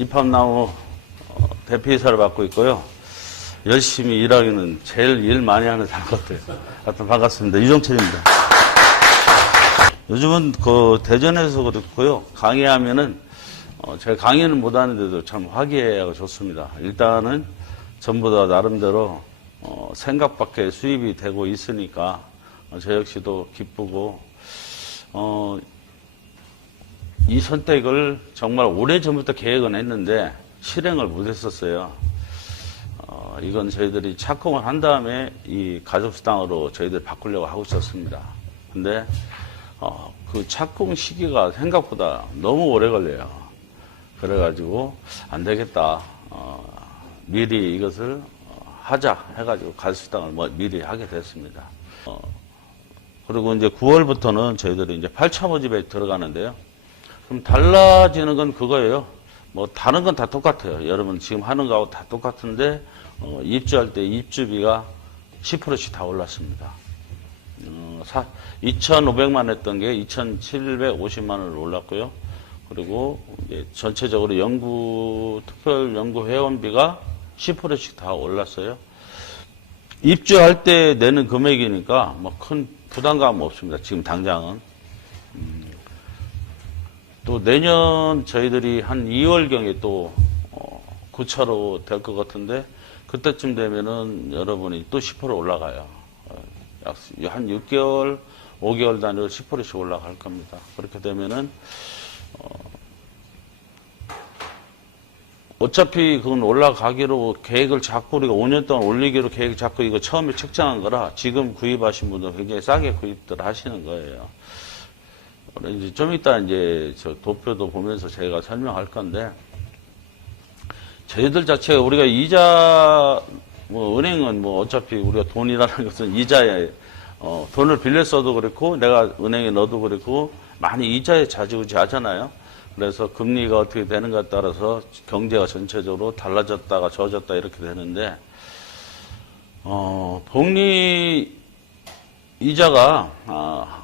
이팝나무 대표이사를 맡고 있고요. 열심히 일하기는 제일 일 많이 하는 사람 같아요. 하여튼 반갑습니다. 유정철입니다. 요즘은 대전에서 그렇고요. 강의하면은 제가 강의는 못하는데도 참 화기애애하고 좋습니다. 일단은 전부 다 나름대로 생각 밖의 수입이 되고 있으니까 저 역시도 기쁘고 이 선택을 정말 오래전부터 계획은 했는데 실행을 못했었어요. 이건 저희들이 착공을 한 다음에 이 가족수당으로 저희들 바꾸려고 하고 있었습니다. 근데 그 착공 시기가 생각보다 너무 오래 걸려요. 그래가지고 안 되겠다. 미리 이것을 하자 해가지고 가족수당을 미리 하게 됐습니다. 그리고 이제 9월부터는 저희들이 이제 8차 모집에 들어가는데요. 그럼 달라지는 건 그거예요. 다른 건 다 똑같아요. 여러분 지금 하는 거하고 다 똑같은데, 입주할 때 입주비가 10%씩 다 올랐습니다. 2,500만 했던 게 2,750만 원으로 올랐고요. 그리고 이제 전체적으로 특별 연구 회원비가 10%씩 다 올랐어요. 입주할 때 내는 금액이니까 큰 부담감 없습니다. 지금 당장은. 또 내년 저희들이 한 2월경에 또 9차로 될 것 같은데 그때쯤 되면은 여러분이 또 10% 올라가요. 한 6개월, 5개월 단위로 10%씩 올라갈 겁니다. 그렇게 되면은 어차피 그건 올라가기로 계획을 잡고 우리가 5년 동안 올리기로 계획 잡고 이거 처음에 책정한 거라 지금 구입하신 분들은 굉장히 싸게 구입들 하시는 거예요. 이제 좀 이따 이제 저 도표도 보면서 제가 설명할 건데, 저희들 자체가 우리가 이자, 은행은 어차피 우리가 돈이라는 것은 이자에, 돈을 빌렸어도 그렇고, 내가 은행에 넣어도 그렇고, 많이 이자에 좌지우지 하잖아요. 그래서 금리가 어떻게 되는가에 따라서 경제가 전체적으로 달라졌다가 좋아졌다 이렇게 되는데, 복리 이자가,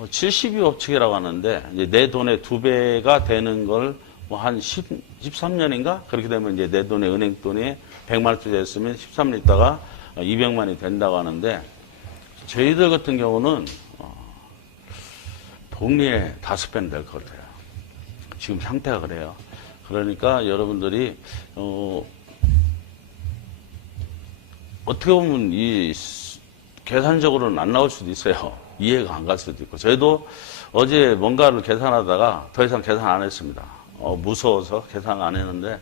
72억측이라고 하는데, 이제 내 돈의 2배가 되는 걸 한 13년인가? 그렇게 되면 이제 내 돈의 은행 돈이 100만 투자했으면 13년 있다가 200만이 된다고 하는데, 저희들 같은 경우는, 복리의 5배는 될 것 같아요. 지금 상태가 그래요. 그러니까 여러분들이, 어떻게 보면 계산적으로는 안 나올 수도 있어요. 이해가 안 갈 수도 있고. 저희도 어제 뭔가를 계산하다가 더 이상 계산 안 했습니다. 무서워서 계산 안 했는데,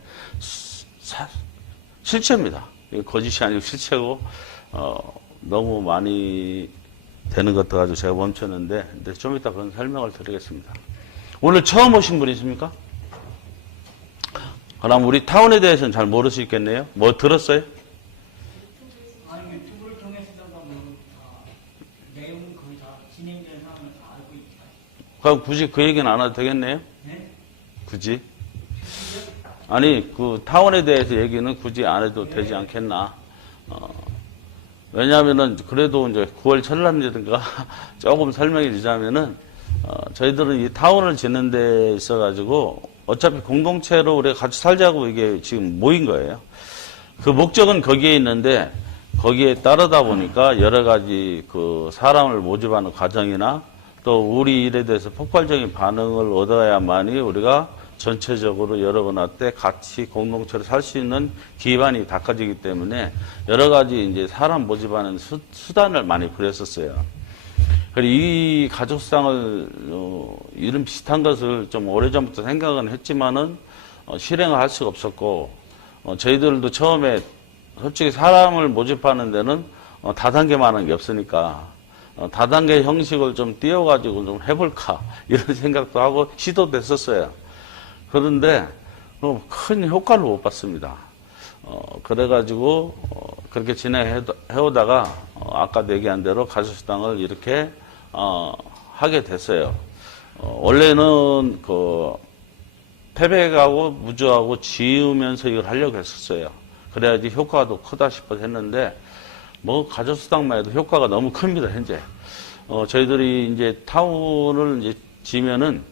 실체입니다. 거짓이 아니고 실체고, 너무 많이 되는 것도 가지고 제가 멈췄는데, 근데 좀 이따 그런 설명을 드리겠습니다. 오늘 처음 오신 분 있습니까? 그럼 우리 타운에 대해서는 잘 모르시겠네요? 뭐 들었어요? 그럼 굳이 그 얘기는 안 해도 되겠네요? 네? 굳이? 아니, 그 타운에 대해서 얘기는 굳이 안 해도 되지 않겠나. 왜냐하면은 그래도 이제 9월 첫날이든가 조금 설명해 주자면은, 저희들은 이 타운을 짓는 데 있어가지고 어차피 공동체로 우리가 같이 살자고 이게 지금 모인 거예요. 그 목적은 거기에 있는데 거기에 따르다 보니까 여러 가지 그 사람을 모집하는 과정이나 또 우리 일에 대해서 폭발적인 반응을 얻어야만이 우리가 전체적으로 여러분한테 같이 공동체로 살 수 있는 기반이 닦아지기 때문에 여러 가지 이제 사람 모집하는 수단을 많이 부렸었어요. 그리고 이 가족수당을, 이런 비슷한 것을 좀 오래전부터 생각은 했지만은, 실행을 할 수가 없었고, 저희들도 처음에 솔직히 사람을 모집하는 데는 다단계만 하는 게 없으니까, 다단계 형식을 좀 띄워가지고 좀 해볼까 이런 생각도 하고 시도도 했었어요. 그런데 큰 효과를 못 봤습니다. 그래가지고 그렇게 진행해오다가 아까 얘기한 대로 가족수당을 이렇게 하게 됐어요. 원래는 패백하고 무주하고 지으면서 이걸 하려고 했었어요. 그래야지 효과가 더 크다 싶어서 했는데 가족수당만 해도 효과가 너무 큽니다, 현재. 저희들이 이제 타운을 이제 지면은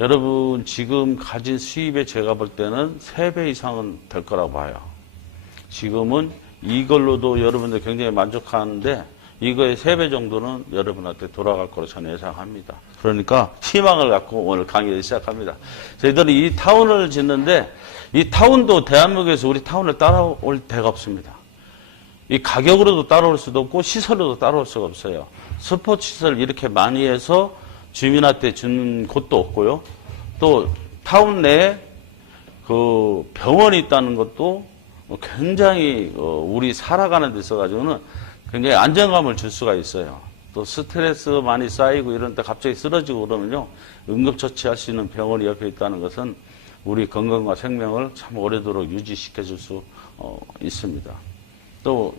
여러분 지금 가진 수입에 제가 볼 때는 3배 이상은 될 거라고 봐요. 지금은 이걸로도 여러분들 굉장히 만족하는데 이거의 3배 정도는 여러분한테 돌아갈 거로 저는 예상합니다. 그러니까 희망을 갖고 오늘 강의를 시작합니다. 저희들이 이 타운을 짓는데 이 타운도 대한민국에서 우리 타운을 따라올 데가 없습니다. 이 가격으로도 따라올 수도 없고 시설로도 따라올 수가 없어요. 스포츠 시설 이렇게 많이 해서 주민한테 준 곳도 없고요. 또 타운 내에 그 병원이 있다는 것도 굉장히 우리 살아가는 데 있어가지고는 굉장히 안정감을 줄 수가 있어요. 또 스트레스 많이 쌓이고 이런 때 갑자기 쓰러지고 그러면요. 응급처치할 수 있는 병원이 옆에 있다는 것은 우리 건강과 생명을 참 오래도록 유지시켜 줄 수 있습니다. 또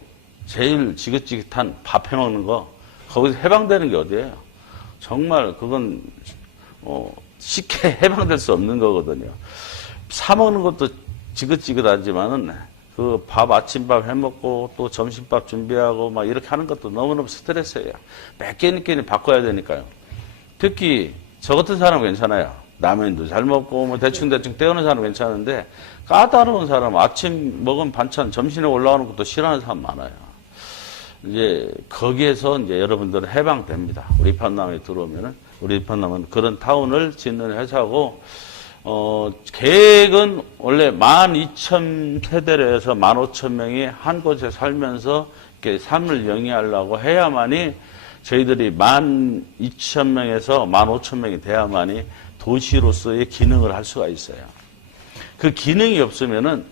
제일 지긋지긋한 밥 해먹는 거 거기서 해방되는 게 어디예요? 정말 그건 쉽게 해방될 수 없는 거거든요. 사 먹는 것도 지긋지긋하지만은 그 밥 아침밥 해먹고 또 점심밥 준비하고 막 이렇게 하는 것도 너무너무 스트레스예요. 몇 끼니 바꿔야 되니까요. 특히 저 같은 사람은 괜찮아요. 라면도 잘 먹고 뭐 대충 때우는 사람은 괜찮은데 까다로운 사람 아침 먹은 반찬 점심에 올라오는 것도 싫어하는 사람 많아요. 이제 거기에서 이제 여러분들은 해방됩니다. 우리 판남에 들어오면은 우리 판남은 그런 타운을 짓는 회사고 계획은 원래 12,000세대로 해서 15,000명이 한 곳에 살면서 이렇게 삶을 영위하려고 해야만이 저희들이 12,000명에서 15,000명이 돼야만이 도시로서의 기능을 할 수가 있어요. 그 기능이 없으면은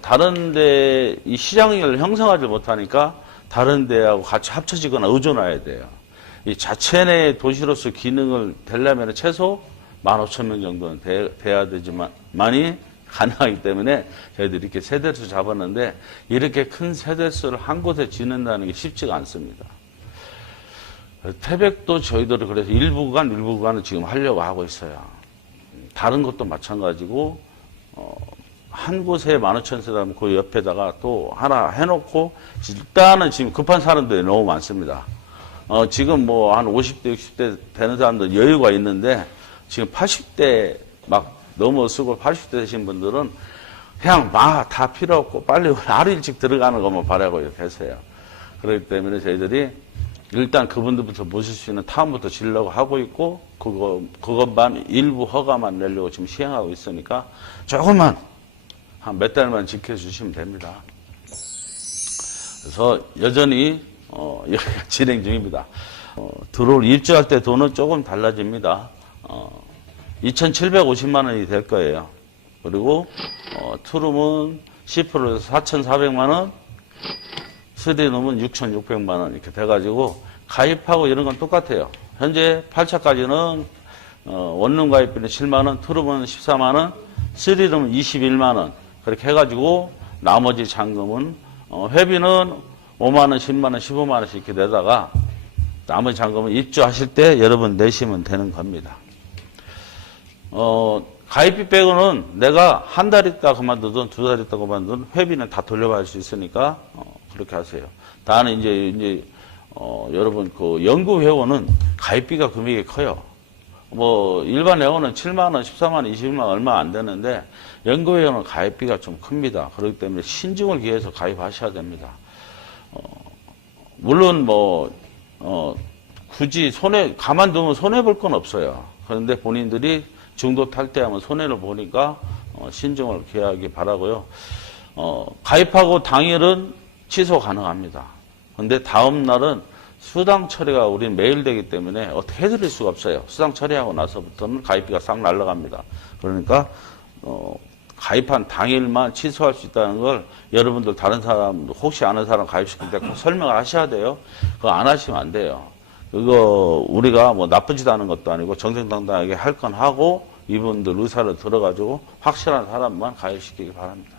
다른 데 이 시장을 형성하지 못하니까 다른 데하고 같이 합쳐지거나 의존해야 돼요. 이 자체 내 도시로서 기능을 되려면 최소 15,000명 정도는 돼야 되지만이 가능하기 때문에 저희들이 이렇게 세대수 잡았는데 이렇게 큰 세대수를 한 곳에 짓는다는 게 쉽지가 않습니다. 태백도 저희들이 그래서 일부 구간은 지금 하려고 하고 있어요. 다른 것도 마찬가지고 한 곳에 15,000세대면 그 옆에다가 또 하나 해놓고 일단은 지금 급한 사람들이 너무 많습니다. 지금 뭐 한 50대, 60대 되는 사람들 여유가 있는데 지금 80대 막 넘어서고 80대 되신 분들은 그냥 막 다 필요 없고 빨리 하루 일찍 들어가는 것만 바라고 이렇게 했어요. 그렇기 때문에 저희들이 일단 그분들부터 모실 수 있는 타운부터 지으려고 하고 있고 그것만 일부 허가만 내려고 지금 시행하고 있으니까 조금만 한 몇 달만 지켜주시면 됩니다. 그래서 여전히 여기가 진행 중입니다. 입주할 때 돈은 조금 달라집니다. 2,750만 원이 될 거예요. 그리고 투룸은 10%에서 4,400만 원, 3룸은 6,600만 원 이렇게 돼가지고 가입하고 이런 건 똑같아요. 현재 8차까지는 원룸 가입비는 7만 원, 투룸은 14만 원, 3룸은 21만 원 그렇게 해가지고 나머지 잔금은 회비는 5만 원, 10만 원, 15만 원씩 이렇게 내다가 나머지 잔금은 입주하실 때 여러분 내시면 되는 겁니다. 가입비 빼고는 내가 한 달 있다 그만두든 두 달 있다 그만두든 회비는 다 돌려받을 수 있으니까 그렇게 하세요. 다는 이제 여러분 그 연구 회원은 가입비가 금액이 커요. 뭐 일반 회원은 7만 원, 14만 원, 21만 원 얼마 안 되는데 연구 회원은 가입비가 좀 큽니다. 그렇기 때문에 신중을 기해서 가입하셔야 됩니다. 물론 굳이 가만두면 손해볼 건 없어요. 그런데 본인들이 중도 탈퇴하면 손해를 보니까 신중을 기하기 바라고요. 가입하고 당일은 취소 가능합니다. 그런데 다음 날은 수당 처리가 우리는 매일 되기 때문에 어떻게 해드릴 수가 없어요. 수당 처리하고 나서부터는 가입비가 싹 날아갑니다. 그러니까 가입한 당일만 취소할 수 있다는 걸 여러분들 다른 사람 혹시 아는 사람 가입시킬 때 꼭 설명을 하셔야 돼요. 그거 안 하시면 안 돼요. 그거 우리가 뭐 나쁘지도 않은 것도 아니고 정정당당하게 할 건 하고 이분들 의사를 들어가지고 확실한 사람만 가입시키기 바랍니다.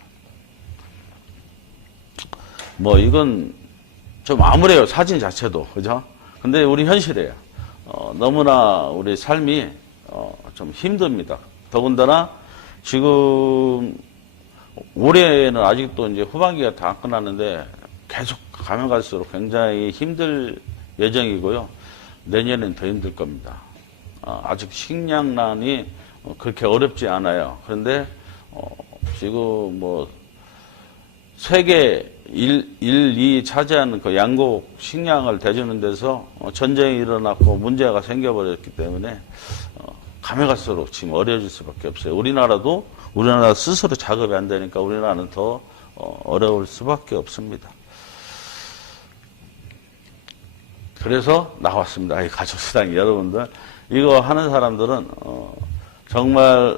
뭐 이건 좀 암울해요. 사진 자체도. 그죠? 근데 우리 현실이에요. 너무나 우리 삶이 좀 힘듭니다. 더군다나 지금 올해는 아직도 이제 후반기가 다 안 끝났는데 계속 가면 갈수록 굉장히 힘들 예정이고요. 내년엔 더 힘들 겁니다. 아직 식량난이 그렇게 어렵지 않아요. 그런데 지금 뭐 세계 1, 2 차지하는 그 양국 식량을 대주는 데서 전쟁이 일어났고 문제가 생겨버렸기 때문에 가면 갈수록 지금 어려워질 수밖에 없어요. 우리나라 스스로 작업이 안 되니까 우리나라는 더 어려울 수밖에 없습니다. 그래서 나왔습니다. 이 가족수당이. 여러분들 이거 하는 사람들은 정말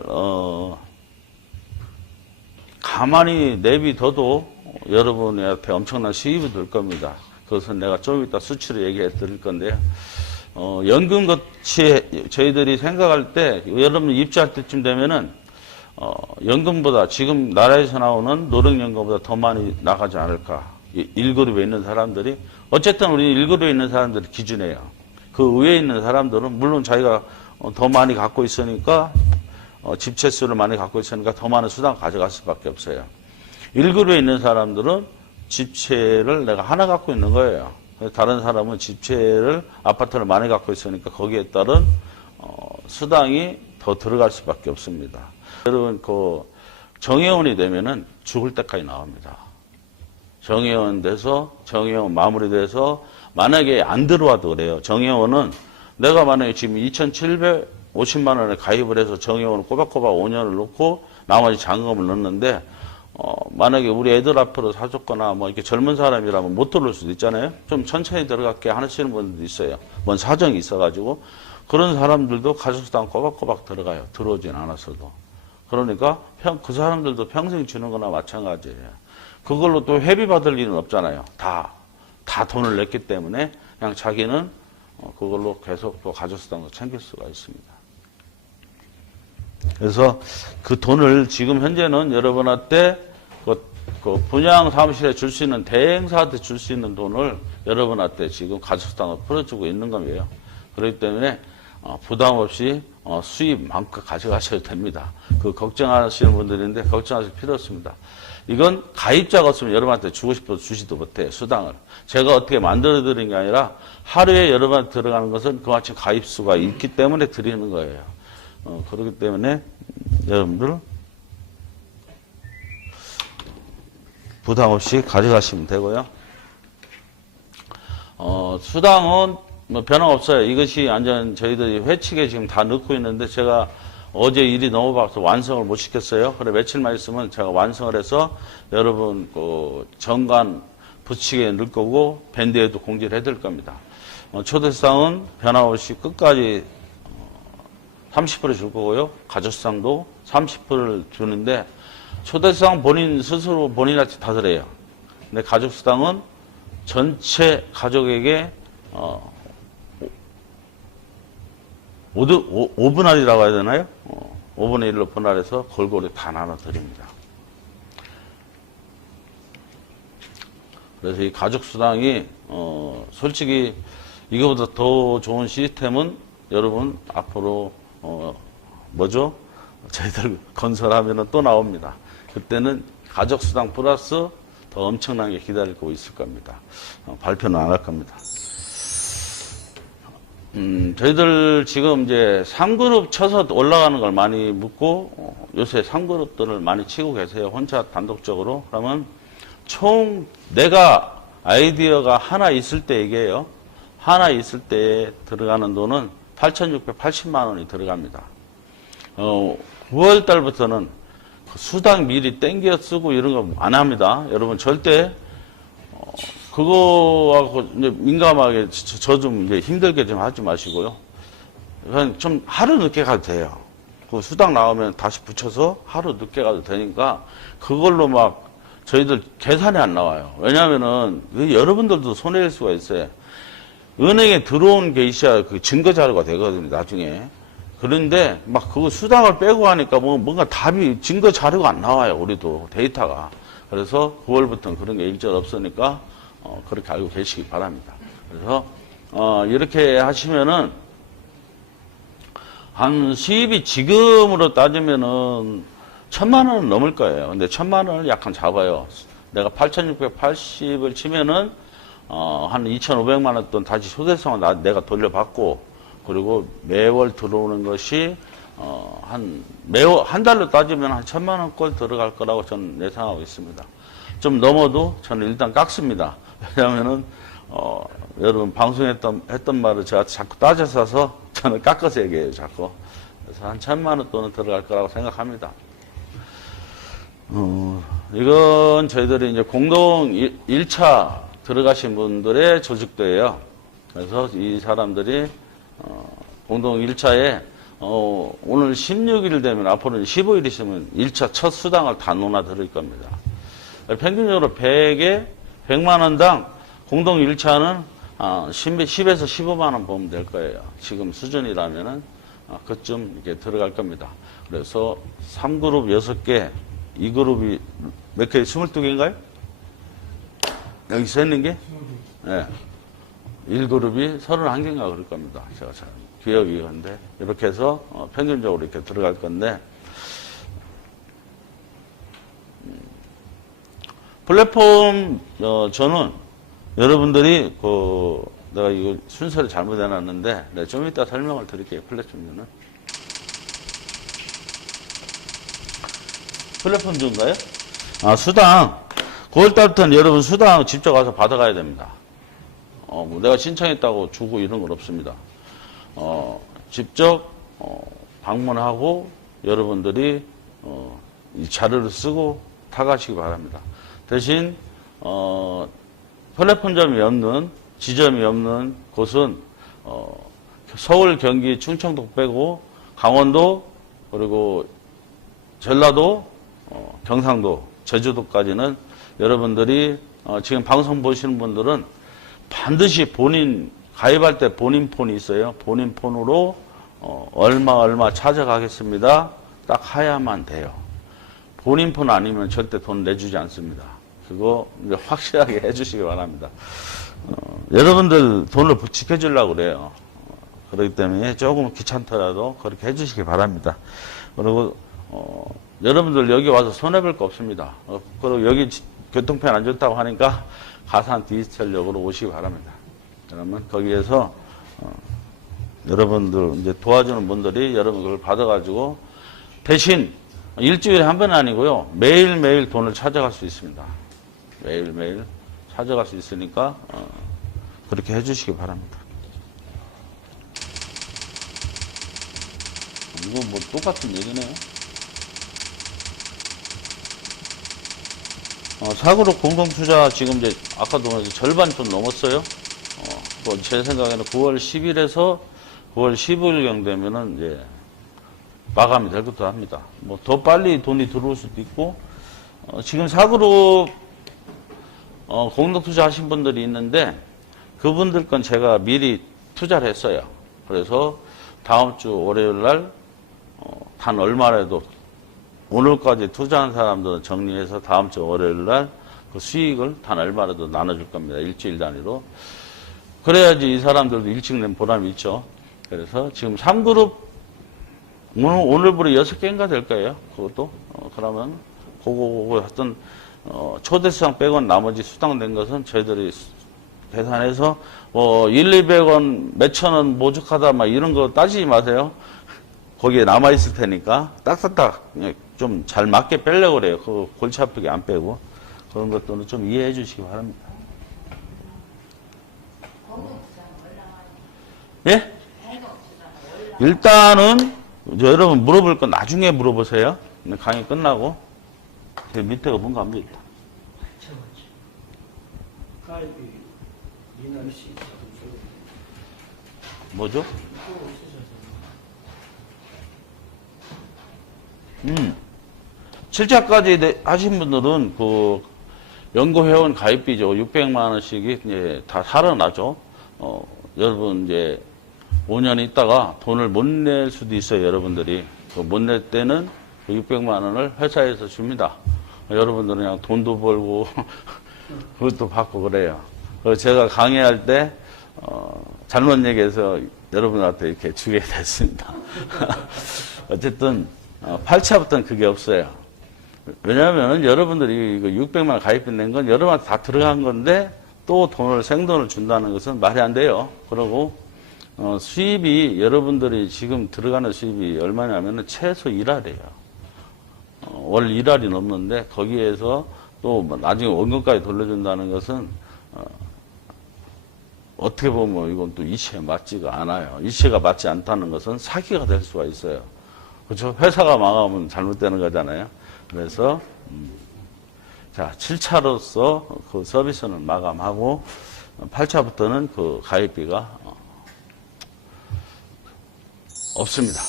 가만히 내비둬도 여러분한테 엄청난 수입이 될 겁니다. 그것은 내가 좀 이따 수치로 얘기해 드릴 건데요. 연금같이 저희들이 생각할 때, 여러분 입주할 때쯤 되면은, 연금보다 지금 나라에서 나오는 노령연금보다 더 많이 나가지 않을까. 1그룹에 있는 사람들이. 어쨌든 우리 1그룹에 있는 사람들이 기준이에요. 그 위에 있는 사람들은 물론 자기가 더 많이 갖고 있으니까, 집채수를 많이 갖고 있으니까 더 많은 수당을 가져갈 수밖에 없어요. 1그룹에 있는 사람들은 집채를 내가 하나 갖고 있는 거예요. 다른 사람은 집채를, 아파트를 많이 갖고 있으니까 거기에 따른 수당이 더 들어갈 수밖에 없습니다. 여러분, 정회원이 되면은 죽을 때까지 나옵니다. 정회원 돼서, 정회원 마무리돼서, 만약에 안 들어와도 그래요. 정회원은 내가 만약에 지금 2,750만 원에 가입을 해서 정회원을 꼬박꼬박 5년을 넣고 나머지 잔금을 넣는데, 만약에 우리 애들 앞으로 사줬거나 뭐 이렇게 젊은 사람이라면 못 들어올 수도 있잖아요. 좀 천천히 들어갈게 하시는 분들도 있어요. 뭔 사정이 있어가지고. 그런 사람들도 가족수당 꼬박꼬박 들어가요. 들어오진 않았어도. 그러니까 그 사람들도 평생 주는 거나 마찬가지예요. 그걸로 또 회비 받을 일은 없잖아요. 다 돈을 냈기 때문에 그냥 자기는 그걸로 계속 또 가족수당도 챙길 수가 있습니다. 그래서 그 돈을 지금 현재는 여러분한테 그 분양 사무실에 줄 수 있는 대행사한테 줄 수 있는 돈을 여러분한테 지금 가족수당을 풀어주고 있는 거예요. 그렇기 때문에 부담 없이 수입 마음껏 가져가셔도 됩니다. 그 걱정하시는 분들인데 걱정하실 필요 없습니다. 이건 가입자가 없으면 여러분한테 주고 싶어도 주지도 못해요. 수당을. 제가 어떻게 만들어 드린 게 아니라 하루에 여러분한테 들어가는 것은 그만큼 가입수가 있기 때문에 드리는 거예요. 그렇기 때문에 여러분들 부담 없이 가져가시면 되고요. 수당은 뭐 변화 없어요. 이것이 완전 저희들이 회칙에 지금 다 넣고 있는데 제가 어제 일이 너무 바빠서 완성을 못 시켰어요. 그래 며칠만 있으면 제가 완성을 해서 여러분 정관 부칙에 넣을 거고 밴드에도 공지를 해드릴 겁니다. 초대수당은 변화 없이 끝까지 30% 줄 거고요. 가족수당도 30%를 주는데 초대수당 본인 스스로 본인한테 다 드려요. 근데 가족수당은 전체 가족에게 5분할이라고 해야 되나요? 5분의 1로 분할해서 골고루 다 나눠 드립니다. 그래서 이 가족수당이 솔직히 이거보다 더 좋은 시스템은 여러분 앞으로 저희들 건설하면은 또 나옵니다. 그때는 가족수당 플러스 더 엄청난 게 기다리고 있을 겁니다. 발표는 안 할 겁니다. 저희들 지금 이제 3그룹 쳐서 올라가는 걸 많이 묻고, 요새 3그룹들을 많이 치고 계세요. 혼자 단독적으로. 그러면 총 내가 아이디어가 하나 있을 때 얘기해요. 하나 있을 때 들어가는 돈은 8,680만 원이 들어갑니다. 9월 달부터는 수당 미리 땡겨 쓰고 이런 거 안 합니다. 여러분 절대 그거하고 이제 민감하게 저 좀 이제 힘들게 좀 하지 마시고요. 그냥 좀 하루 늦게 가도 돼요. 그 수당 나오면 다시 붙여서 하루 늦게 가도 되니까 그걸로 막 저희들 계산이 안 나와요. 왜냐면은 여러분들도 손해일 수가 있어요. 은행에 들어온 게 있어야 그 증거 자료가 되거든요, 나중에. 그런데 막 그거 수당을 빼고 하니까 뭔가 답이 증거 자료가 안 나와요, 우리도 데이터가. 그래서 9월부터는 그런 게 일절 없으니까 그렇게 알고 계시기 바랍니다. 그래서 이렇게 하시면은 한 수입이 지금으로 따지면은 1,000만 원은 넘을 거예요. 근데 1,000만 원을 약간 잡아요. 내가 8,680을 치면은 한 2,500만 원 돈 다시 소대성을 내가 돌려받고, 그리고 매월 들어오는 것이 매우 한 달로 따지면 한 1,000만 원꼴 들어갈 거라고 저는 예상하고 있습니다. 좀 넘어도 저는 일단 깎습니다. 왜냐하면은 여러분 방송했던 말을 제가 자꾸 따져서 저는 깎아서 얘기해요, 자꾸. 그래서 한 1,000만 원 돈은 들어갈 거라고 생각합니다. 이건 저희들이 이제 공동 1차 들어가신 분들의 조직도예요. 그래서 이 사람들이 공동 1차에 오늘 16일 되면 앞으로는 15일 있으면 1차 첫 수당을 다 논아 드릴 겁니다. 평균적으로 100만 원당 공동 1차는 10에서 15만 원 보면 될 거예요. 지금 수준이라면은 그쯤 이렇게 들어갈 겁니다. 그래서 3그룹 6개, 2그룹이 몇 개? 22개인가요? 여기 써 있는 게? 네. 1그룹이 31개인가 그럴 겁니다. 제가 잘 기억이 근데 이렇게 해서 평균적으로 이렇게 들어갈 건데 플랫폼 저는 여러분들이 내가 이거 순서를 잘못 해놨는데 내가 좀 이따 설명을 드릴게요. 플랫폼 중인가요? 수당 9월달부터는 여러분 수당 직접 가서 받아가야 됩니다. 뭐 내가 신청했다고 주고 이런 건 없습니다. 직접 방문하고 여러분들이 이 자료를 쓰고 타가시기 바랍니다. 대신 플랫폼점이 없는 지점이 없는 곳은 서울, 경기, 충청도 빼고 강원도 그리고 전라도, 경상도, 제주도까지는 여러분들이 지금 방송 보시는 분들은 반드시 가입할 때 본인 폰이 있어요. 본인 폰으로 얼마 찾아가겠습니다. 딱 하야만 돼요. 본인 폰 아니면 절대 돈 내주지 않습니다. 그거 이제 확실하게 해주시기 바랍니다. 여러분들 돈을 지켜주려고 그래요. 그렇기 때문에 조금 귀찮더라도 그렇게 해주시기 바랍니다. 그리고 여러분들 여기 와서 손해볼 거 없습니다. 그리고 여기 교통편 안 좋다고 하니까 가산 디지털역으로 오시기 바랍니다. 그러면 거기에서 여러분들 이제 도와주는 분들이 여러분 그걸 받아가지고 대신 일주일에 한 번 아니고요. 매일매일 돈을 찾아갈 수 있습니다. 매일매일 찾아갈 수 있으니까 그렇게 해주시기 바랍니다. 이거 뭐 똑같은 얘기네요. 사그룹 공동투자 지금 이제 아까도 절반 좀 넘었어요. 뭐 제 생각에는 9월 10일에서 9월 15일경 되면은 이제 마감이 될 것도 합니다. 뭐 더 빨리 돈이 들어올 수도 있고 지금 사그룹 공동투자 하신 분들이 있는데 그분들 건 제가 미리 투자를 했어요. 그래서 다음 주 월요일 날 단 얼마라도 오늘까지 투자한 사람들 정리해서 다음 주 월요일 날 그 수익을 단 얼마라도 나눠줄 겁니다. 일주일 단위로. 그래야지 이 사람들도 일찍 낸 보람이 있죠. 그래서 지금 3그룹 오늘부로 6개인가 될 거예요. 그것도. 그러면 그거 하여튼 초대수당 빼곤 나머지 수당된 것은 저희들이 계산해서 200원 몇천 원 모족하다 막 이런 거 따지지 마세요. 거기에 남아있을 테니까 딱딱딱 좀 잘 맞게 빼려고 그래요. 그거 골치 아프게 안 빼고. 그런 것들은 좀 이해해 주시기 바랍니다. 예? 일단은 여러분 물어볼 건 나중에 물어보세요. 강의 끝나고. 제 밑에가 뭔가 안 보인다. 뭐죠? 7차까지 하신 분들은 그 연구회원 가입비죠. 600만 원씩이 이제 다 살아나죠. 여러분 이제 5년 있다가 돈을 못 낼 수도 있어요. 여러분들이 못 낼 때는 그 600만 원을 회사에서 줍니다. 여러분들은 그냥 돈도 벌고 그것도 받고 그래요. 그래서 제가 강의할 때 잘못 얘기해서 여러분한테 이렇게 주게 됐습니다. 어쨌든 8차부터는 그게 없어요. 왜냐하면 여러분들이 600만 원 가입비 낸 건 여러분한테 다 들어간 건데 또 생돈을 준다는 것은 말이 안 돼요. 그리고 수입이 여러분들이 지금 들어가는 수입이 얼마냐면은 최소 1할이에요. 월 1할이 넘는데 거기에서 또 나중에 원금까지 돌려준다는 것은 어떻게 보면 이건 또 이치에 맞지가 않아요. 이치가 맞지 않다는 것은 사기가 될 수가 있어요. 그렇죠? 회사가 망하면 잘못되는 거잖아요. 그래서 자 7차로서 그 서비스는 마감하고 8차부터는 그 가입비가 없습니다.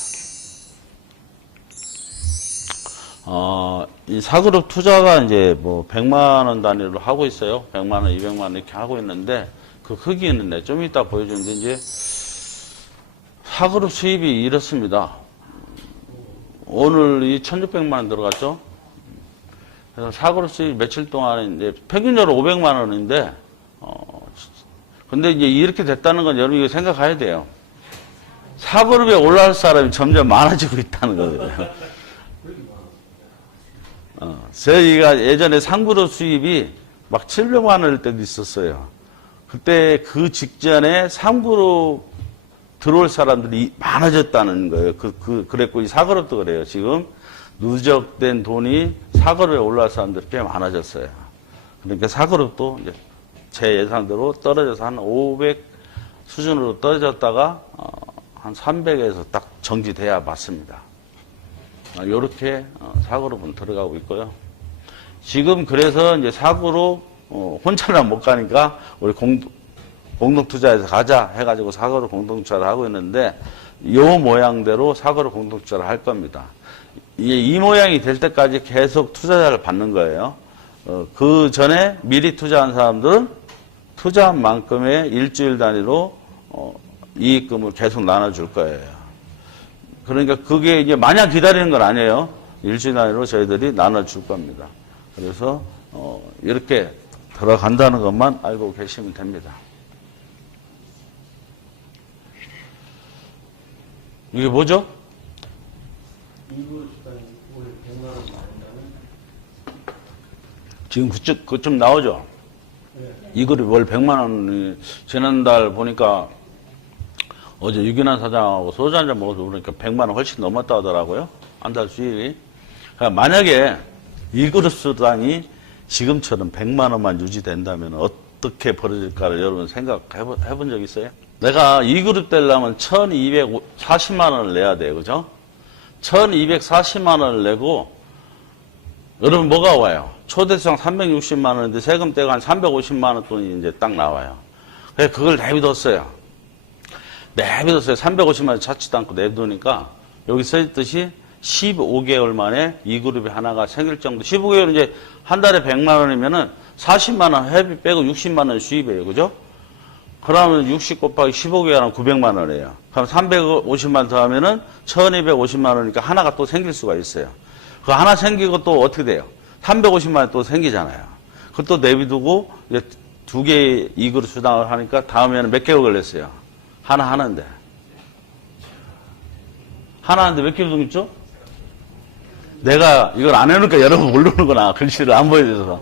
이 사그룹 투자가 이제 뭐 100만 원 단위로 하고 있어요. 100만 원, 200만 원 이렇게 하고 있는데 그 크기는 네, 좀 이따 보여주는데 이제 사그룹 수입이 이렇습니다. 오늘 이 1600만 원 들어갔죠. 그래서 사그룹 수입 며칠 동안에 이제 평균적으로 500만 원인데 근데 이제 이렇게 됐다는 건 여러분이 이거 생각해야 돼요. 사그룹에 올라갈 사람이 점점 많아지고 있다는 거예요. 저희가 예전에 상그룹 수입이 막 700만 원일 때도 있었어요. 그때 그 직전에 3그룹 들어올 사람들이 많아졌다는 거예요. 그랬고, 이 4그룹도 그래요. 지금 누적된 돈이 4그룹에 올라올 사람들이 꽤 많아졌어요. 그러니까 4그룹도 이제 제 예상대로 떨어져서 한 500 수준으로 떨어졌다가, 한 300에서 딱 정지돼야 맞습니다. 요렇게 4그룹은 들어가고 있고요. 지금 그래서 이제 4그룹 혼자는 못 가니까 우리 공동투자에서 가자 해가지고 4그룹 공동투자를 하고 있는데 요 모양대로 4그룹 공동투자를 할 겁니다. 이 모양이 될 때까지 계속 투자자를 받는 거예요. 그 전에 미리 투자한 사람들은 투자한 만큼의 일주일 단위로 이익금을 계속 나눠줄 거예요. 그러니까 그게 이제 마냥 기다리는 건 아니에요. 일주일 단위로 저희들이 나눠줄 겁니다. 그래서 이렇게 들어간다는 것만 알고 계시면 됩니다. 이게 뭐죠? 지금 그쯤 나오죠? 이 그룹 월 100만 원, 지난달 보니까 어제 유기난 사장하고 소주 한잔 먹어서 그러니까 100만 원 훨씬 넘었다 하더라고요. 한 달 수입이. 그러니까 만약에 이 그룹 수당이 지금처럼 100만 원만 유지된다면 어떻게 벌어질까를 여러분 생각해 본 적 있어요? 내가 이 그룹 되려면 1240만 원을 내야 돼요. 그죠? 1240만 원을 내고 여러분 뭐가 와요? 초대수당 360만 원인데 세금 떼고 한 350만 원 돈이 이제 딱 나와요. 그래서 그걸 내비뒀어요. 350만 원 찾지도 않고 내비두니까 여기 써있듯이 15개월 만에 이 그룹이 하나가 생길 정도. 15개월 이제 한 달에 100만 원이면은 40만 원 회비 빼고 60만 원 수입이에요. 그죠? 그러면 60 곱하기 15개월 하면 900만 원이에요. 그럼 350만 원 더하면은 1250만 원이니까 하나가 또 생길 수가 있어요. 그 하나 생기고 또 어떻게 돼요? 350만 원 또 생기잖아요. 그것도 내비두고 이제 두 개의 이 그룹 수당을 하니까 다음에는 몇 개월 걸렸어요? 하나 하는데. 하나 하는데 몇 개월 걸렸죠? 내가 이걸 안 해놓으니까 여러분 모르는구나. 글씨를 안 보여줘서.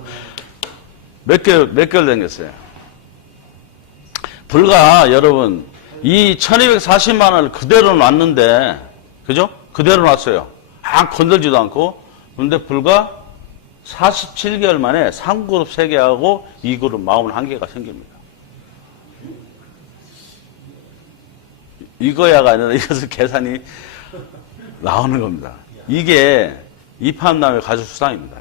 몇 개월 생겼어요? 불과 여러분, 이 1240만 원을 그대로 놨는데, 그죠? 그대로 놨어요. 건들지도 않고. 근데 불과 47개월 만에 3그룹 3개하고 2그룹 41개가 생깁니다. 이거야가 아니라 이것은 계산이 나오는 겁니다. 이게 입함남의 가족수당입니다.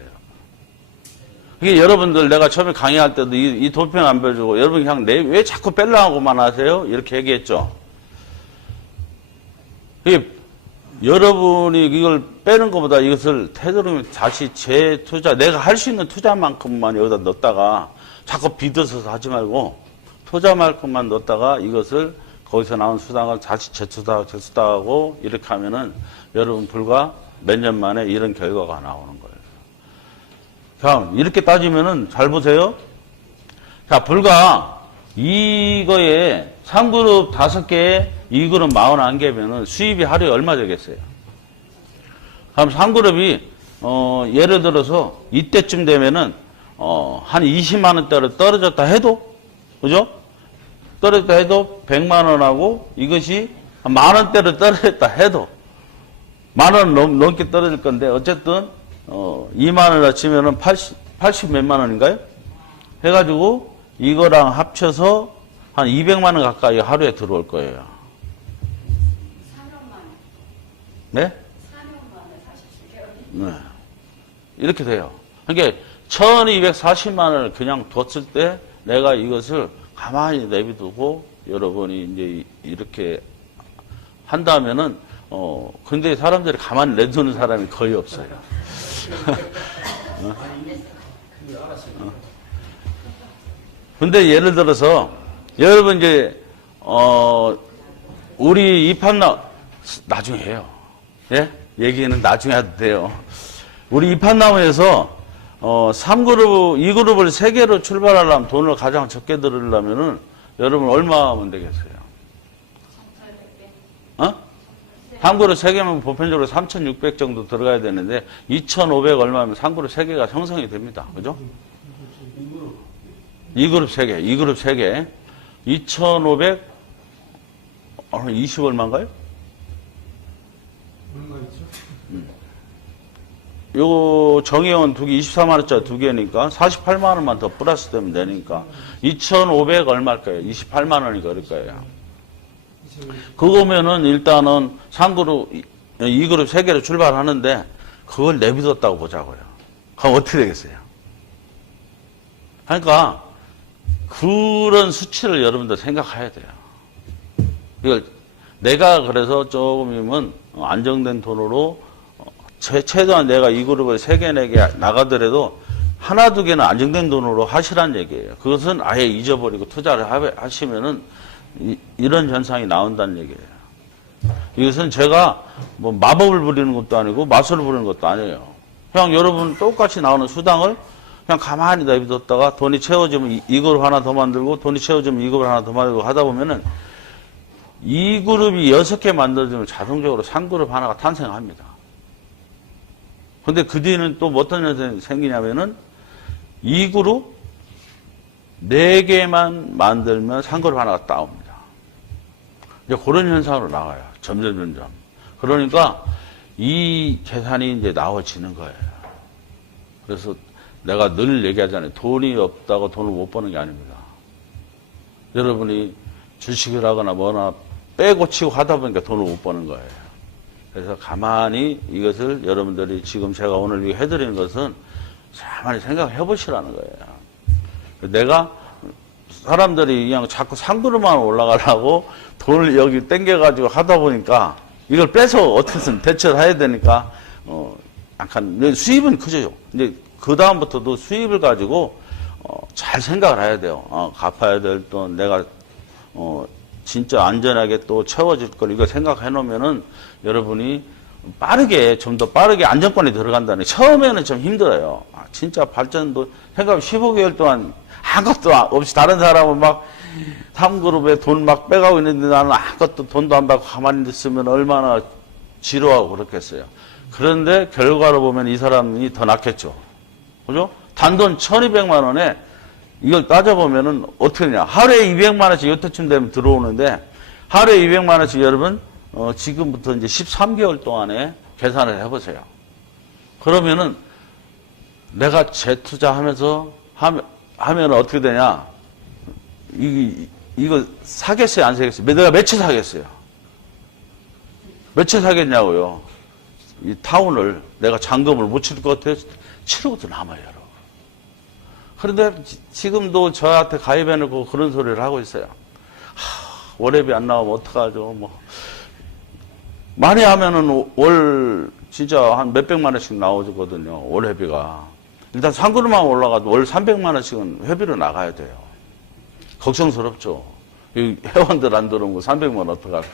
이게 여러분들 내가 처음에 강의할 때도 이 도표는 안 보여주고 여러분 그냥 왜 자꾸 뺄라고만 하세요? 이렇게 얘기했죠. 이게 여러분이 이걸 빼는 것보다 이것을 되도록이면 다시 재투자, 내가 할 수 있는 투자만큼만 여기다 넣었다가 자꾸 빚어서 하지 말고 투자만큼만 넣었다가 이것을 거기서 나온 수당을 다시 재투자하고 이렇게 하면은 여러분 불과 몇 년 만에 이런 결과가 나오는 거예요. 자, 이렇게 따지면은 잘 보세요. 자, 불과 이거에 3그룹 5개에 2그룹 41개면은 수입이 하루에 얼마 되겠어요? 그럼 3그룹이, 예를 들어서 이때쯤 되면은, 한 20만 원대로 떨어졌다 해도, 그죠? 떨어졌다 해도 100만 원하고 이것이 한 만 원대로 떨어졌다 해도 만 원 넘게 떨어질 건데 어쨌든 2만 원을 치면은 80 몇만 원인가요? 해가지고 이거랑 합쳐서 한 200만 원 가까이 하루에 들어올 거예요. 4년만. 네? 4년만에 47개월이. 네. 이렇게 돼요. 그러니까 1240만 원을 그냥 뒀을 때 내가 이것을 가만히 내비두고 여러분이 이제 이렇게 한다면은 근데 사람들이 가만히 내두는 사람이 거의 없어요. 근데 예를 들어서 여러분 이제 우리 입한나 나중에 해요. 예? 얘기는 나중에 해도 돼요. 우리 입한나무에서 3그룹, 2그룹을 3개로 출발하려면 돈을 가장 적게 들으려면은 여러분 얼마 하면 되겠어요? 3,800개. 3그룹 3개면 보편적으로 3,600 정도 들어가야 되는데 2,500 얼마면 3그룹 3개가 형성이 됩니다. 그죠? 2그룹 3개, 2그룹 3개. 2,500, 20 얼마인가요? 얼마 있죠? 요 정의원 2개, 24만원짜리 2개니까 48만원만 더 플러스 되면 되니까 2,500 얼마일까요? 28만원이 그럴 거예요. 그거면은 일단은 3그룹, 2그룹 3개로 출발하는데 그걸 내비뒀다고 보자고요. 그럼 어떻게 되겠어요? 그러니까 그런 수치를 여러분들 생각해야 돼요. 이걸 내가 그래서 조금이면 안정된 돈으로 최소한 내가 이 그룹을 3개, 4개 나가더라도 하나, 2개는 안정된 돈으로 하시란 얘기예요. 그것은 아예 잊어버리고 투자를 하시면은 이런 현상이 나온다는 얘기예요. 이것은 제가 뭐 마법을 부리는 것도 아니고 마술을 부리는 것도 아니에요. 그냥 여러분 똑같이 나오는 수당을 그냥 가만히 내비뒀다가 돈이 채워지면 이 그룹 하나 더 만들고 돈이 채워지면 이 그룹 하나 더 만들고 하다 보면은 이 그룹이 6개 만들어지면 자동적으로 3그룹 하나가 탄생합니다. 근데 그 뒤에는 또 어떤 현상이 생기냐면은 이 그룹 4개만 만들면 3그룹 하나가 따옵니다. 이제 그런 현상으로 나와요. 점점. 그러니까 이 계산이 이제 나와지는 거예요. 그래서 내가 늘 얘기하잖아요. 돈이 없다고 돈을 못 버는 게 아닙니다. 여러분이 주식을 하거나 뭐나 빼고 치고 하다 보니까 돈을 못 버는 거예요. 그래서 가만히 이것을 여러분들이 지금 제가 오늘 해드리는 것은 가만히 생각해 보시라는 거예요. 내가 사람들이 그냥 자꾸 3그룹만 올라가려고 돈을 여기 땡겨가지고 하다 보니까 이걸 빼서 어떻게든 대처를 해야 되니까 약간 수입은 크죠. 이제 그 다음부터도 수입을 가지고 잘 생각을 해야 돼요. 갚아야 될 돈 내가 진짜 안전하게 또 채워질 걸 이거 생각해 놓으면은 여러분이 빠르게 좀 더 빠르게 안정권에 들어간다는 처음에는 좀 힘들어요. 진짜 발전도 생각 15개월 동안 아무것도 없이 다른 사람은 막 3그룹에 돈 막 빼가고 있는데 나는 아무것도 돈도 안 받고 가만히 있으면 얼마나 지루하고 그렇겠어요. 그런데 결과로 보면 이 사람이 더 낫겠죠. 그죠? 단돈 1200만 원에 이걸 따져보면은 어떻게 되냐. 하루에 200만 원씩 요때쯤 되면 들어오는데 하루에 200만 원씩 여러분 지금부터 이제 13개월 동안에 계산을 해보세요. 그러면은 내가 재투자하면서 하면 어떻게 되냐. 이거 사겠어요? 안 사겠어요? 내가 며칠 사겠어요? 며칠 사겠냐고요. 이 타운을 내가 잔금을 못 칠 것 같아요? 치르고도 남아요, 여러분. 그런데 지금도 저한테 가입해놓고 그런 소리를 하고 있어요. 월회비 안 나오면 어떡하죠? 뭐. 많이 하면은 월 진짜 한 몇백만 원씩 나오거든요. 월회비가. 일단 3그룹만 올라가도 월 300만 원씩은 회비로 나가야 돼요. 걱정스럽죠. 이 회원들 안 들어오면 300만 원 어떡할까.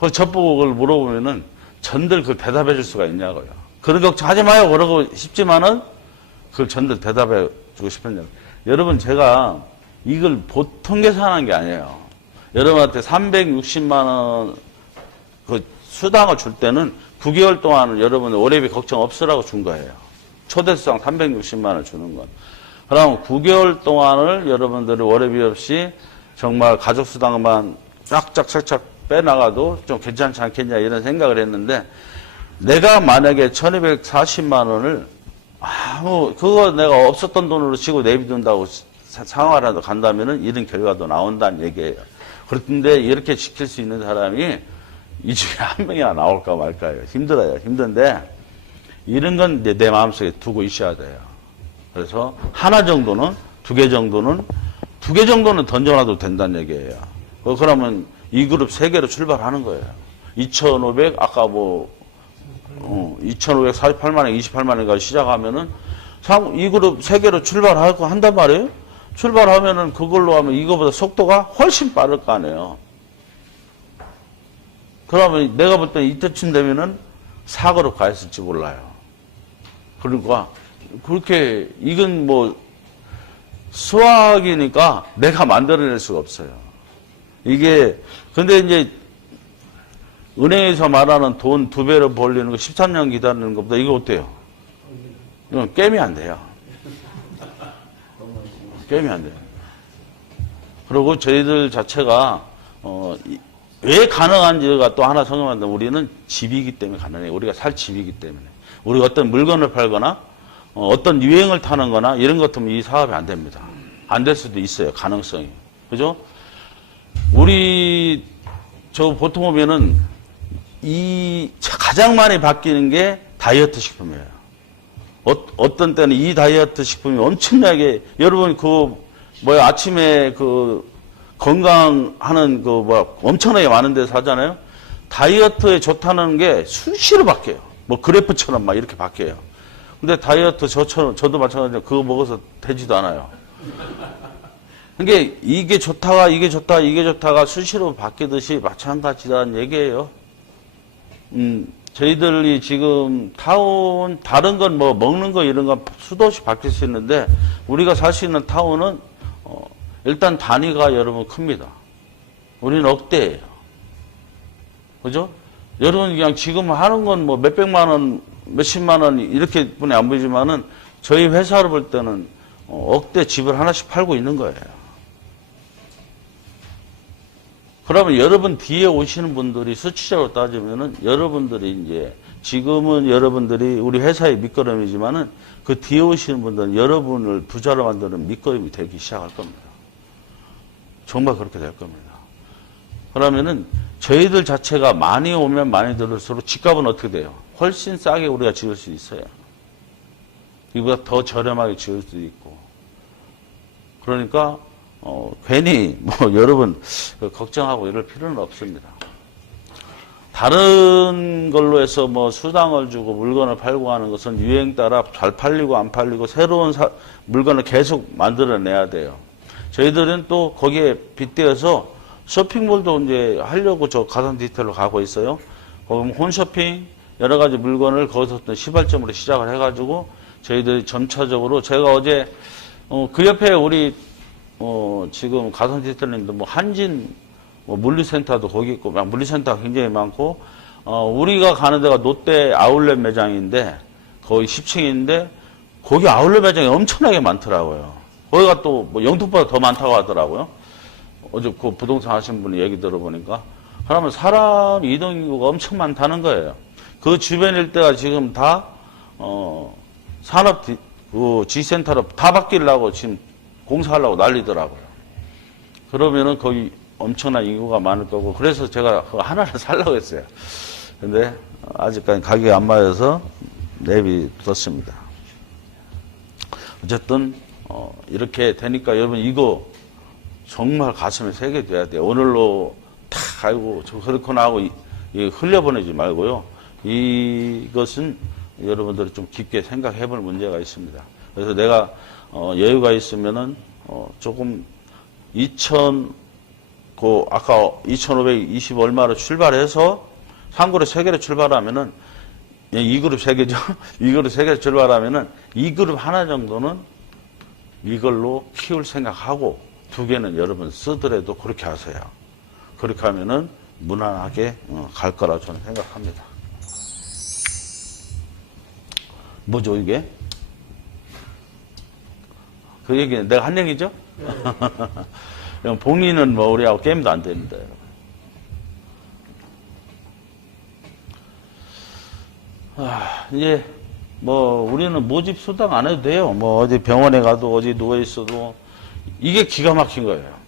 그래서 저보고 그걸 물어보면은 전들 그걸 대답해 줄 수가 있냐고요. 그런 걱정하지 마요. 그러고 싶지만은 그걸 전들 대답해 주고 싶은데. 여러분, 제가 이걸 보통 계산한 게 아니에요. 여러분한테 360만원 그 수당을 줄 때는 9개월 동안은 여러분 월회비 걱정 없으라고 준 거예요. 초대수당 360만원 주는 건. 그럼 9개월 동안을 여러분들이 월회비 없이 정말 가족수당만 쫙쫙쫙쫙 빼나가도 좀 괜찮지 않겠냐 이런 생각을 했는데 내가 만약에 1240만 원을 그거 내가 없었던 돈으로 치고 내비둔다고 상황이라도 간다면은 이런 결과도 나온다는 얘기예요. 그런데 이렇게 지킬 수 있는 사람이 이 중에 한 명이나 나올까 말까요. 힘들어요. 힘든데 이런 건 내 마음속에 두고 있어야 돼요. 그래서 하나 정도는, 두 개 정도는 던져놔도 된다는 얘기예요. 그러면 이 그룹 3개로 출발하는 거예요. 2,500, 아까 2,548만 원, 28만 원까지 시작하면은 이 그룹 3개로 출발하고 한단 말이에요. 출발하면은 그걸로 하면 이거보다 속도가 훨씬 빠를 거 아니에요. 그러면 내가 볼 때 이때쯤 되면은 4그룹 가 있을지 몰라요. 그러니까 그렇게 이건 수학이니까 내가 만들어낼 수가 없어요. 이게 근데 이제 은행에서 말하는 돈 2배로 벌리는 거 13년 기다리는 것보다 이거 어때요? 이건 게임이 안 돼요. 게임이 안 돼요. 그리고 저희들 자체가 왜 가능한지가 또 하나 설명한다. 우리는 집이기 때문에 가능해요. 우리가 살 집이기 때문에. 우리가 어떤 물건을 팔거나 어떤 유행을 타는 거나 이런 것 같으면 이 사업이 안 됩니다. 안 될 수도 있어요. 가능성이. 그죠? 우리 보통 보면은 가장 많이 바뀌는 게 다이어트 식품이에요. 어떤 때는 이 다이어트 식품이 엄청나게 여러분 아침에 건강하는 엄청나게 많은 데서 하잖아요. 다이어트에 좋다는 게 수시로 바뀌어요. 그래프처럼 막 이렇게 바뀌어요. 근데 다이어트 저도 마찬가지로 그거 먹어서 되지도 않아요. 그러니까 이게 좋다가 수시로 바뀌듯이 마찬가지라는 얘기예요. 저희들이 지금 타운, 다른 건 먹는 거 이런 건 수도 없이 바뀔 수 있는데 우리가 살 수 있는 타운은 일단 단위가 여러분 큽니다. 우리는 억대예요. 그죠? 여러분 그냥 지금 하는 건 몇백만 원, 몇십만 원 이렇게 뿐이 안 보이지만은 저희 회사로 볼 때는 억대 집을 하나씩 팔고 있는 거예요. 그러면 여러분 뒤에 오시는 분들이 수치적으로 따지면은 여러분들이 이제 지금은 여러분들이 우리 회사의 밑거름이지만은 그 뒤에 오시는 분들은 여러분을 부자로 만드는 밑거름이 되기 시작할 겁니다. 정말 그렇게 될 겁니다. 그러면은 저희들 자체가 많이 오면 많이 들을수록 집값은 어떻게 돼요? 훨씬 싸게 우리가 지을 수 있어요. 이보다 더 저렴하게 지을 수도 있고. 그러니까 괜히 여러분 걱정하고 이럴 필요는 없습니다. 다른 걸로 해서 수당을 주고 물건을 팔고 하는 것은 유행 따라 잘 팔리고 안 팔리고 새로운 물건을 계속 만들어내야 돼요. 저희들은 또 거기에 빗대어서 쇼핑몰도 이제 하려고 가상 디지털로 가고 있어요. 거기 홈쇼핑 여러 가지 물건을 거기서 시발점으로 시작을 해가지고 저희들이 점차적으로 제가 어제 그 옆에 우리 지금 가상 디지털님도 한진 물류센터도 거기 있고 물류센터가 굉장히 많고 우리가 가는 데가 롯데 아울렛 매장인데 거의 10층인데 거기 아울렛 매장이 엄청나게 많더라고요. 거기가 또 영등포보다 더 많다고 하더라고요. 어제 그 부동산 하신 분이 얘기 들어보니까. 그러면 사람 이동 인구가 엄청 많다는 거예요. 그 주변 일대가 지금 다 산업 G센터로 다 바뀌려고 지금 공사하려고 난리더라고요. 그러면은 거기 엄청난 인구가 많을 거고 그래서 제가 그거 하나를 살려고 했어요. 근데 아직까지 가격이 안 맞아서 내비뒀습니다. 어쨌든 이렇게 되니까 여러분 이거 정말 가슴에 새게 돼야 돼요. 오늘로 탁 아이고 저 그렇구나 하고 흘려보내지 말고요. 이것은 여러분들이 좀 깊게 생각해 볼 문제가 있습니다. 그래서 내가 여유가 있으면은 조금 아까 2,520 얼마로 출발해서 3그룹 3개로 출발하면은 2그룹 3개죠. 2그룹 3개로 출발하면은 2그룹 하나 정도는 이걸로 키울 생각하고 2개는 여러분 쓰더라도 그렇게 하세요. 그렇게 하면은 무난하게 갈 거라고 저는 생각합니다. 뭐죠 이게? 그 얘기는 내가 한 얘기죠? 복리는 뭐 우리하고 게임도 안 됩니다. 이제 뭐 우리는 모집 수당 안 해도 돼요. 뭐 어디 병원에 가도 어디 누워 있어도 이게 기가 막힌 거예요.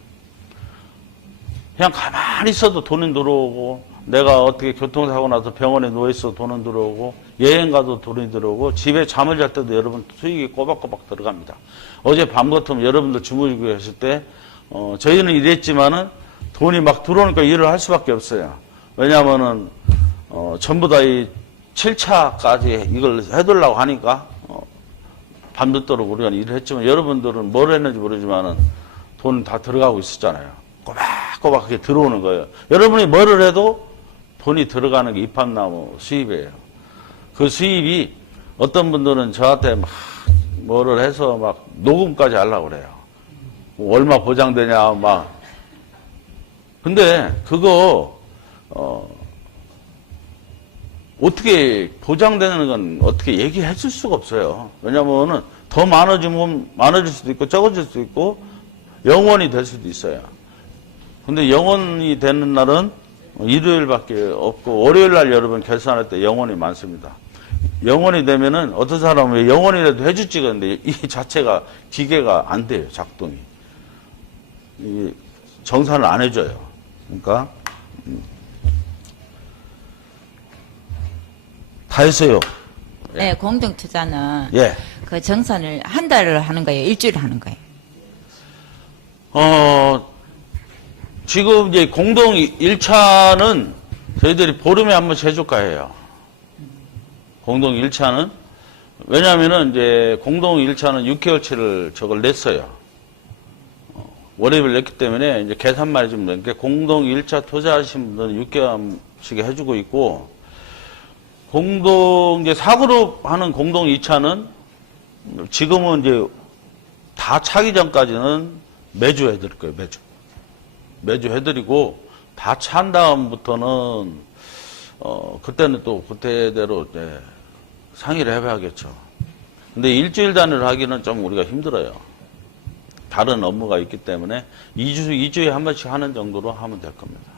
그냥 가만히 있어도 돈이 들어오고, 내가 어떻게 교통사고 나서 병원에 누워 있어도 돈은 들어오고, 여행 가도 돈이 들어오고, 집에 잠을 잘 때도 여러분 수익이 꼬박꼬박 들어갑니다. 어제 밤 같으면 여러분들 주무시고 계실 때 저희는 이랬지만은 돈이 막 들어오니까 일을 할 수밖에 없어요. 왜냐하면은 전부 다 이 7차까지 이걸 해두려고 하니까 밤늦도록 우리가 일을 했지만, 여러분들은 뭘 했는지 모르지만은 돈 다 들어가고 있었잖아요. 꼬박꼬박하게 들어오는 거예요. 여러분이 뭐를 해도 돈이 들어가는 게 입합나무 수입이에요. 그 수입이 어떤 분들은 저한테 막 뭐를 해서 막 녹음까지 하려고 그래요. 뭐 얼마 보장되냐 막. 근데 그거 어떻게 보장되는 건 어떻게 얘기해 줄 수가 없어요. 왜냐면은 더 많아지면 많아질 수도 있고 적어질 수도 있고 영원이 될 수도 있어요. 근데 영원이 되는 날은 일요일밖에 없고, 월요일 날 여러분 결산할 때 영원이 많습니다. 영원이 되면은 어떤 사람은 영원이라도 해줄지 그런데 이 자체가 기계가 안 돼요. 작동이. 이 정산을 안 해줘요. 그러니까 다 했어요. 네, 공동 투자는 예. 그 정산을 한 달을 하는 거예요, 일주일 하는 거예요. 지금 이제 공동 1차는 저희들이 보름에 한 번씩 해줄까 해요. 공동 1차는. 왜냐면은 이제 공동 1차는 6개월치를 저걸 냈어요. 월요일 냈기 때문에 이제 계산만 해주면 되니까 공동 1차 투자하신 분들은 6개월씩 해주고 있고, 공동 이제 4그룹 하는 공동 2차는 지금은 이제 다 차기 전까지는 매주 해드릴 거예요, 매주. 매주 해드리고, 다 찬 다음부터는, 그때는 또 그때대로 이제 상의를 해봐야겠죠. 근데 일주일 단위로 하기는 좀 우리가 힘들어요. 다른 업무가 있기 때문에 2주에 한 번씩 하는 정도로 하면 될 겁니다.